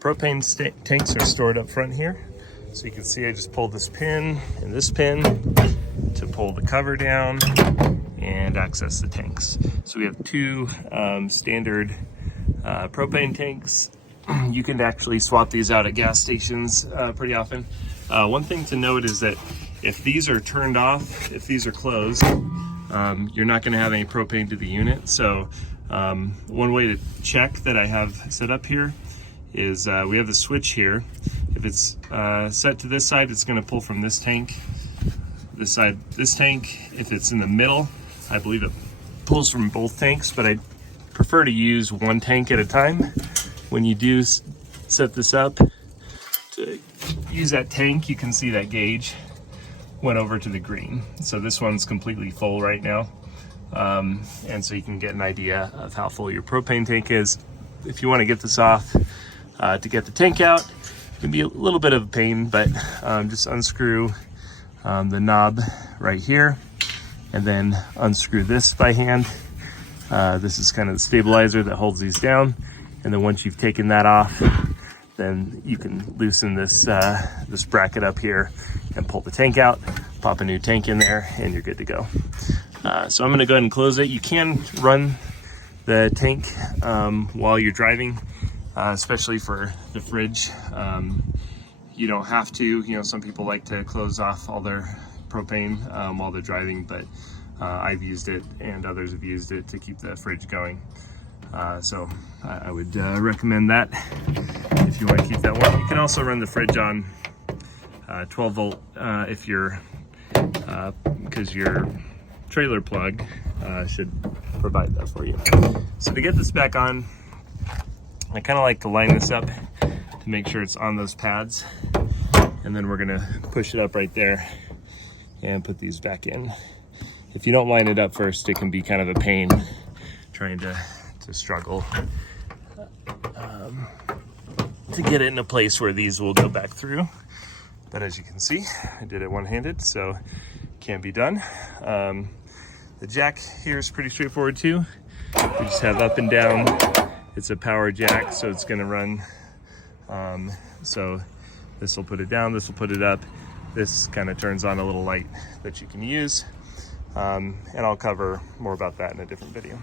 propane tanks are stored up front here. So you can see I just pulled this pin and this pin to pull the cover down and access the tanks. So we have two standard propane tanks. You can actually swap these out at gas stations pretty often. One thing to note is that if these are turned off, if these are closed, you're not going to have any propane to the unit. So one way to check that I have set up here is we have the switch here. If it's set to this side, it's going to pull from this tank, this side, this tank. If it's in the middle, I believe it pulls from both tanks, but I prefer to use one tank at a time. When you do set this up to use that tank, you can see that gauge went over to the green. So this one's completely full right now. And so you can get an idea of how full your propane tank is. If you want to get this off, to get the tank out, it can be a little bit of a pain, but just unscrew the knob right here and then unscrew this by hand. This is kind of the stabilizer that holds these down. And then once you've taken that off, then you can loosen this this bracket up here and pull the tank out, pop a new tank in there, and you're good to go. So I'm gonna go ahead and close it. You can run the tank while you're driving, especially for the fridge. You don't have to, you know, some people like to close off all their propane while they're driving, but I've used it and others have used it to keep the fridge going. So I would recommend that if you want to keep that warm. You can also run the fridge on 12 volt if you're, because your trailer plug should provide that for you. So to get this back on, I kind of like to line this up to make sure it's on those pads, and then we're gonna push it up right there and put these back in. If you don't line it up first, it can be kind of a pain trying to struggle to get it in a place where these will go back through. But as you can see, I did it one-handed, so it can be done. The jack here is pretty straightforward too. We just have up and down. It's a power jack, so it's gonna run. So this will put it down, this will put it up. This kind of turns on a little light that you can use. And I'll cover more about that in a different video.